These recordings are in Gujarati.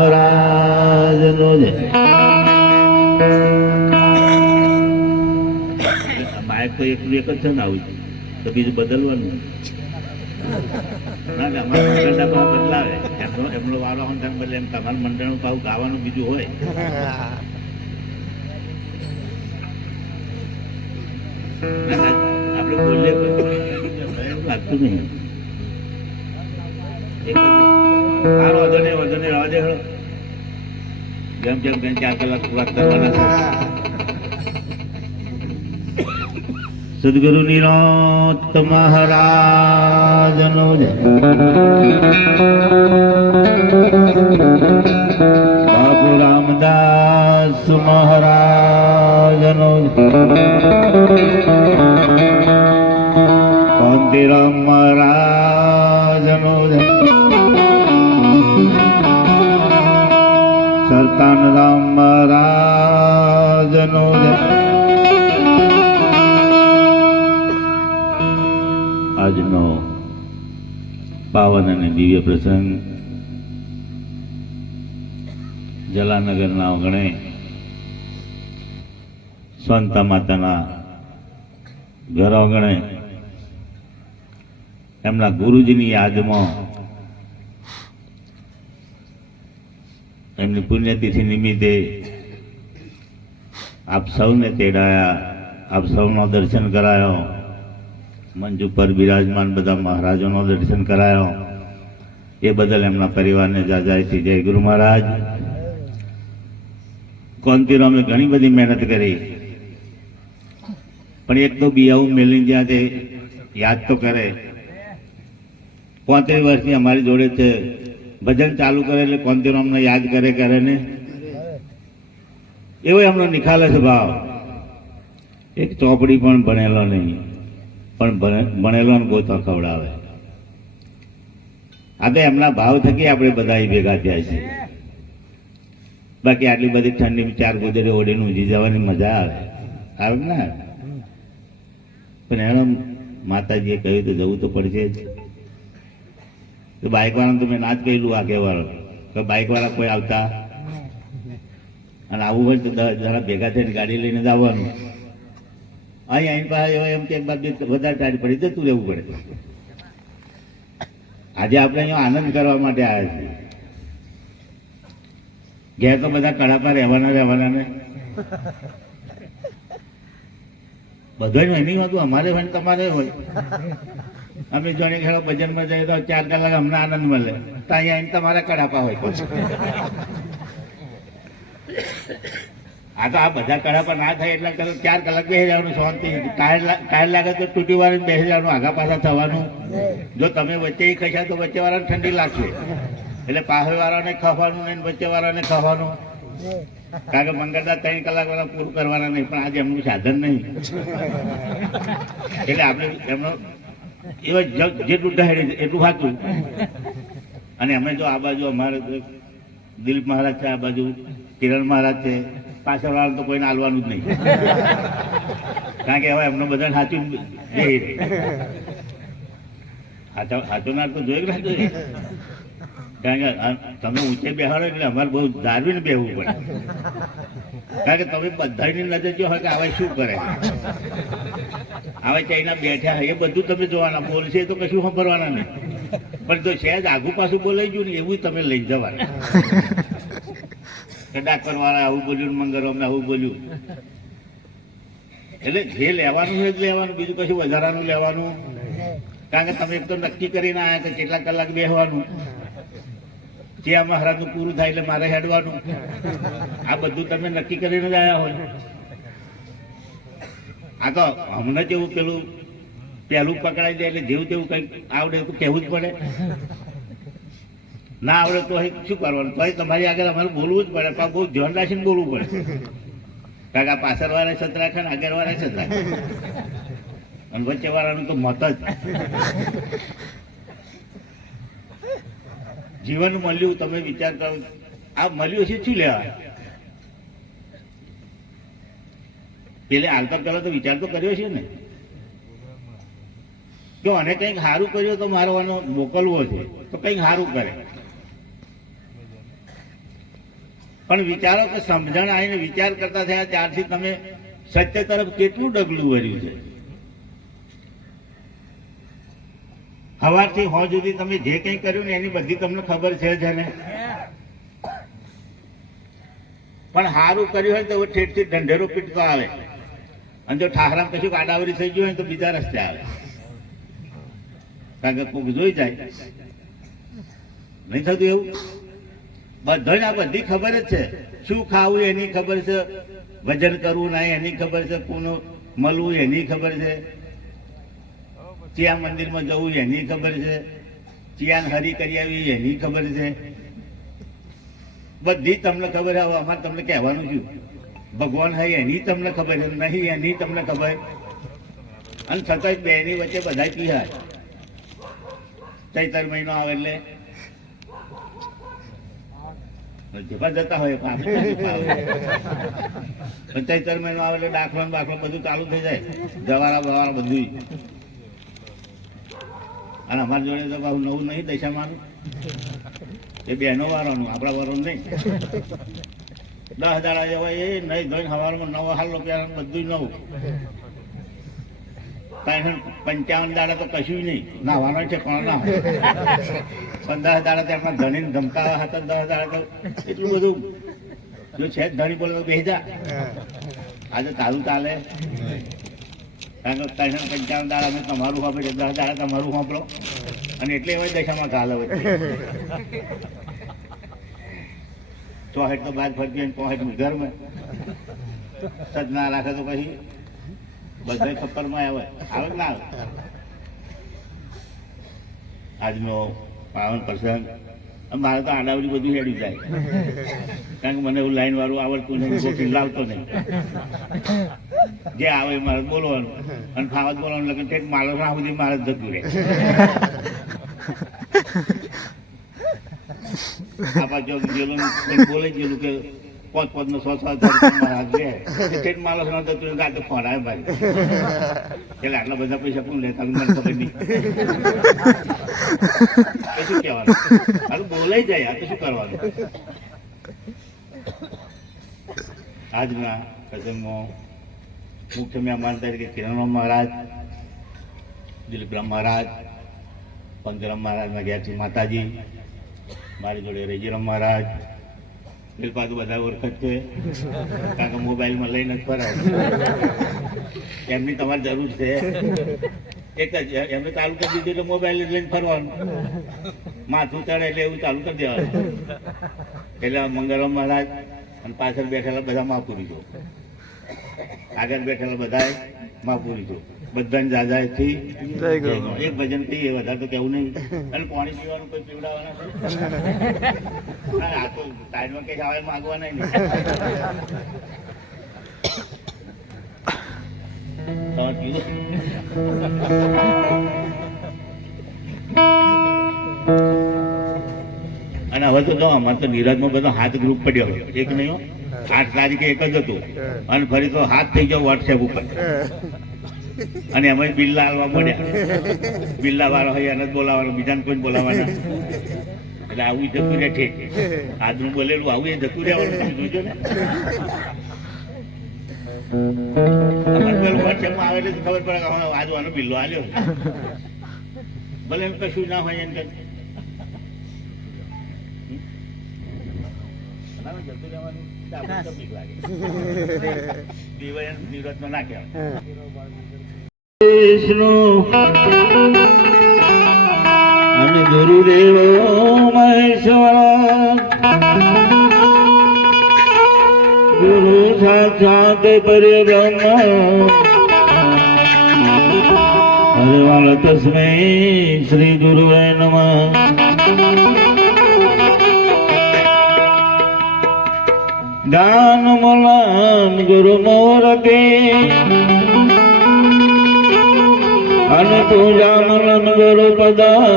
મહારાજનો જય. બાઇક તો એકલું એક જ છે ને, આવું તો બીજું બદલવાનું ના. અમારા મંડળના બદલાવે, એમનો વારો બદલે એમ તમારા મંડળનું પાછું ગાવાનું બીજું હોય. આપણે બોલીએ લાગતું નહીં. સારો વધો નહીં રવા દે. જેમ જેમ 4 કલાક વાત કરવાના છે. સદગુરુ નિરંત મહારાજનો જય. બાપુ રામદાસ મહારાજનો જય. કાંતિરામ મહારાજનો જય. સરતાન રામ મહારાજનો જય. આજનો પાવન અને દિવ્ય પ્રસંગ જલાનગરના આંગણે સ્વંતા માતાના ઘર આંગણે એમના ગુરુજીની યાદમાં એમની પુણ્યતિથિ નિમિત્તે આપ સૌને તેડાયા, આપ સૌનો દર્શન કરાયો. મંચ ઉપર બિરાજમાન બધા મહારાજોનો દર્શન કરાયો. એ બદલ એમના પરિવારને જાજાયથી જય ગુરુ મહારાજ. કોંતીરામે ઘણી બધી મહેનત કરી, પણ એક તો બિયાવું મેલીને જ્યાં તે યાદ તો કરે. 35 વર્ષની અમારી જોડે છે. ભજન ચાલુ કરે એટલે કોંતીરામને યાદ કરે ને એવો એમનો નિખાલસ ભાવ. એક ચોપડી પણ ભણેલો નહીં, પણ ભણેલો ને ગોતો ખવડાવે. આ તો એમના ભાવ થકી આપણે બધા ભેગા થયા છીએ. બાકી આટલી બધી ઠંડી 4 ગોદરે ઓઢીને ઊંઘી જવાની મજા આવે ને. પણ એનો માતાજીએ કહ્યું તો જવું તો પડશે જ. તો બાઇકવાળાને તો મેં ના જ કહેલું આગેવાળો કે બાઇકવાળા કોઈ આવતા અને આવવું હોય તો 10 જણા ભેગા થઈને ગાડી લઈને જ આવવાનું. અહીં પાસે એમ કે એક બાજુ વધારે ટાઈટ પડી જતું રહેવું પડે. આજે આપણે અહીંયા આનંદ કરવા માટે આવ્યા છીએ. ઘેર તો બધા કડાપા રહેવાના ને બધાનું એની હોતું, અમારે હોય ને તમારે હોય. અમે જોડે ખેડો ભજનમાં જઈએ તો 4 કલાક અમને આનંદ મળે, તો અહીંયા આવીને તમારા કડાપા હોય. આ તો આ બધા કડાપા ના થાય એટલે 4 કલાક બેસી જવાનું શાંતિ. ટાયર લાગે તો તૂટી વાળીને બેસી જવાનું, આગા પાછા થવાનું. જો તમે વચ્ચે ખસ્યા તો વચ્ચે વાળાને ઠંડી લાગશે, એટલે પાછળ વાળાને ખાવાનું નહીં, વચ્ચે વાળાને ખાવાનું. કારણ કે મંગળદાર 3 કલાક વાળા પૂરું કરવાના નહીં, પણ આજે એમનું સાધન નહીં. એટલે આપણે એમનો એવા જેટલું ઢહેડે એટલું સાચું. અને અમે જો આ બાજુ અમારે દિલીપ મહારાજ છે, આ બાજુ કિરણ મહારાજ છે, પાછળ વાળા તો કોઈને હાલવાનું જ નહીં. કારણ કે હવે એમનો બધા સાચું સાચોનાર તો જોઈ રહ્યા જોઈએ. કારણ કે તમે ઊંચે બેહાડો એટલે અમારે બહુ ધારવીને બેહવું પડે. કારણ કે તમે બધાની નજર જો હોય કે આવા શું કરે, આવા ચાઈના બેઠા હોય, એ બધું તમે જોવાના. બોલશે તો કશું સાંભળવાના નહીં, પણ જો સહેજ આગુ પાછું બોલાઈ ગયું ને એવું તમે લઈ જવાના. ડાકર વાળા આવું બોલ્યું, મંગળ અમને આવું બોલ્યું. એટલે જે લેવાનું હોય લેવાનું, બીજું કશું વધારાનું લેવાનું. કારણ કે તમે એક તો નક્કી કરીને આવ્યા કે કેટલા કલાક બેસવાનું, જે આ મહારાજનું પૂરું થાય એટલે મારે હેડવાનું. આ બધું તમે નક્કી કરીને જ આવ્યા હોય. આ તો હમણાં જેવું પેલું પહેલું પકડાઈ જાય એટલે જેવું તેવું કંઈક આવડે તો કહેવું જ પડે. ના આવડે તો શું કરવાનું? તો તમારી આગળ અમારે બોલવું જ પડે, પણ બહુ ધ્યાન રાખીને બોલવું પડે. કારણ કે આ પાછળ વાળા સત રાખે ને આગળ વાળા સત રાખે, અને વચ્ચે વાળાનું તો મત જ. જીવન મળ્યું, તમે વિચાર કરો, આ મળ્યું છે શું લેવા? પેલે હાલતા પેલા તો વિચાર તો કર્યો છે ને કે આને કંઈક સારું કર્યું તો મારો આનો મોકલવો છે, તો કંઈક સારું કરે. પણ વિચારો કે સમજણ આવીને વિચાર કરતા થયા ત્યારથી તમે સત્ય તરફ કેટલું ડગલું ભર્યું છે. સવારથી હોજ સુધી તમે જે કંઈ કર્યું ને એની બધી તમને ખબર છે જ ને. પણ સારું કર્યું હોય તો ઠેઠથી ઢંઢેરો પીટતો આવે, અને જો ઠાકરામ કશું આડાવરી થઈ ગયું હોય તો બીજા રસ્તે આવે, કારણ કે કોક જોઈ જાય. નહીં થતું એવું? બધાને આ બધી ખબર જ છે. શું ખાવું એની ખબર છે, ભજન કરવું નહીં એની ખબર છે, કોનું મળવું એની ખબર છે, ચિયા મંદિરમાં જવું એની ખબર છે, ચિયાન હરી કરી આવી એની ખબર છે. બધી તમને ખબર છે. અમારે તમને કહેવાનું છું, ભગવાન હોય એની તમને ખબર છે, નહીં એની તમને ખબર. અને છતાં બેની વચ્ચે બધા પીહાય. ચૈતર મહિનો આવે એટલે જતા હોય ચૈતર મહિનો આવે એટલે દાખલો બાખલો બધું ચાલુ થઈ જાય, જવારા બવારા બધું. અને અમારી જોડે તો બહુ નવું નહીં દશામાનું, એ બેનો વાળાનું, આપણા વાળાનું નહીં. 10 દાડા જેવા એ નહીં ધોઈને સવારમાં 9 હાલ રૂપિયા બધું નવું. 55 દાડા તો કશું નહીં, નાવાનો છે કોણ ના. પણ 10 દાડા તો એમના ધણીને ધમકાવા હતા. 10 દાડા તો એટલું બધું જો છે જ ધણી બોલે તો બેસી જા. આજે તારું ચાલે, કારણ કે 55 દાડા મેં તમારું વાપરે, 10 દાડા તમારું વાપરો, અને એટલે એવા દશામાં ચાલે વચ્ચે. 64 તો બાદ ફરતી 65 ઘરમાં સજ ના રાખે તો પછી બધા ખપ્પરમાં આવે ના આવે. આજનો પાવન પ્રસંગ મારે તો આડાવડી બધું હેડી જાય, કારણ કે મને એવું લાઈન વાળું આવડતું નહીં, ગોઠી લાવતો નહીં. જે આવે મારે બોલવાનું, અને ખાવા જ બોલવાનું, લગન ઠેઠ માલો ના સુધી મારે જ જતું રહે. આપા જો ગયેલું બોલે ગયેલું કે 5 નો 100 માલો ના જતું ગાતો ફોન આવે ભાઈ, એટલે આટલા બધા પૈસા કોણ લેતા મને ખબર નહીં. શું કહેવાનું? હારું બોલાઈ જાય, આ તો શું કરવાનું? આજના પ્રસંગમાં મુખ્ય મહેમાન તરીકે કિરણરામ મહારાજ, દિલીપરામ મહારાજ, પંકરામ મહારાજના ઘેરથી માતાજી, મારી જોડે રજીરામ મહારાજ, બિલપાતું બધા ઓળખ છે, કારણ કે મોબાઈલમાં લઈને જ ફરાય. એમની તમારે જરૂર છે એક જ, એમને ચાલુ કરી દીધું એટલે મોબાઈલ લઈને ફરવાનું, માથું ચડે એટલે એવું ચાલુ કરી દેવાનું. એટલે મંગળરામ મહારાજ અને પાછળ બેઠેલા બધા મહાપુરી છો, આગળ બેઠેલા બધા મહાપુરી છો, બધાને જાજાથી એક ભજન કહીએ, વધારે તો કેવું નહીં. અને પાણી પીવાનું કોઈ પીવડાવવાના છે, આ તો સાઈડમાં કઈ ખાવા માંગવાના નહીં. અને હવે તો જો અમારે તો નીરજમાં બધો હાથ ગ્રુપ પડ્યો, એક નહીં 8 તારીખે એક જ હતું, અને ફરી તો હાથ થઈ ગયો વોટ્સએપ ઉપર. અને એમાં બિલ્લા હાલવા પડ્યા, બિલ્લા વાળો હોય એને જ બોલાવવાનો, બીજાને કોઈ બોલાવવાના. એટલે આવું જતું રહે છે, આજનું બોલેલું આવું એ જતું રહેવાનું. તમે જોજો ને, વોટ્સએપમાં આવે એટલે ખબર પડે કે આજુ આનો બિલ્લો આવ્યો, ભલે એમ કશું ના હોય એમ. જતું રહેવાનું બીક લાગે, નિવૃત્તમાં ના કહેવાય. અને ગુરુદેવ મહેશ્વર, ગુરુ સાક્ષાત પરબ્રહ્મ, હરિવાલ તસ્મૈ શ્રી ગુરુવે નમઃ. દાન મુલાન ગુરુ મોરકે, અને પૂજા મુલન ગુરુ પદા,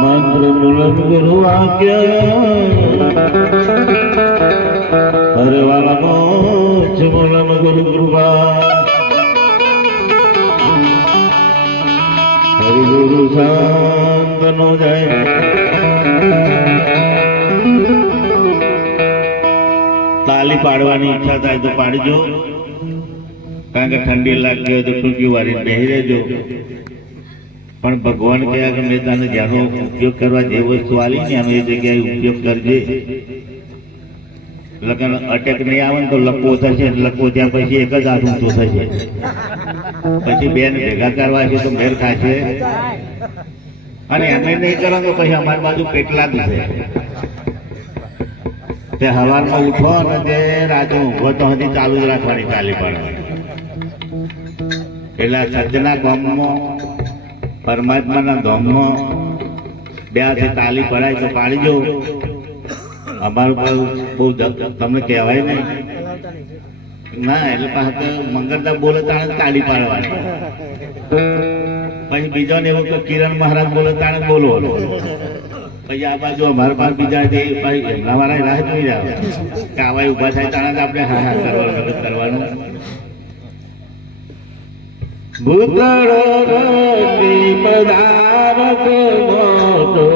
મંત્ર મુલન ગુરુ વાક્ય, હરવાલા મોક્ષ મુલન ગુરુ કૃપા. હરિ ગુરુ શાંત નો જય. તાલી પાડવાની ઈચ્છા થાય તો પાડજો, કારણ કે ઠંડી લાગતી હોય તો ટૂંકી વાળી બેસી રહેજો. પણ ભગવાન કહ્યા કે મેં તને જેનો ઉપયોગ કરવા જે વસ્તુ આલી ને અમે એ જગ્યાએ ઉપયોગ કરજે. લગન અટેક નહીં આવે ને તો લકવો થશે, લકવો ત્યાં પછી એક જ હાથ ઊંચો થશે, પછી બેન ભેગા કરવા છે તો મેર ખાશે, અને એમ નહીં કરો તો પછી અમારી બાજુ પેટલા જ છે. તે સવારમાં ઉઠો અને તે રાતે ઊંઘો તો હજી ચાલુ જ રાખવાની તાલી પાડવાની. એટલે સજ્જના ગામમાં પરમાત્માના ધામમાં બે હાથે તાલી પડાય તો પાડીજો. અમારું બહુ તમને કહેવાય નહીં ના, એટલે પાછા મંગળદા બોલે તાણે તાળી પાડવાની. પછી બીજો ને એવું કિરણ મહારાજ બોલે તાણે બોલો. પછી આ બાજુ અમારા પાસે બીજા એમના વાળા રાહ જોઈ જાવ કે આવા ઉભા થાય તાણે જ આપણે હા હા કરવાનું. ભૂતળો પદાર્થ મોટો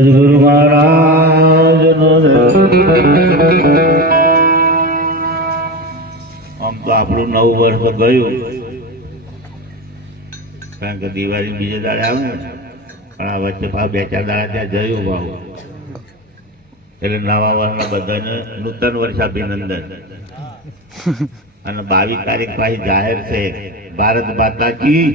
સદગુરુ મહારાજનો જય. આમ તો આપણું નવું વર્ષ તો ગયું, કારણ કે દિવાળી બીજે દાડે આવે ને, પણ આ વચ્ચે ભાવ 2-4 દાડા ત્યાં જયું ભાવ, એટલે નવા વર્ષના બધાને નૂતન વર્ષ અભિનંદન. અને 22 તારીખ પાછી જાહેર છે ભારત માતા કી,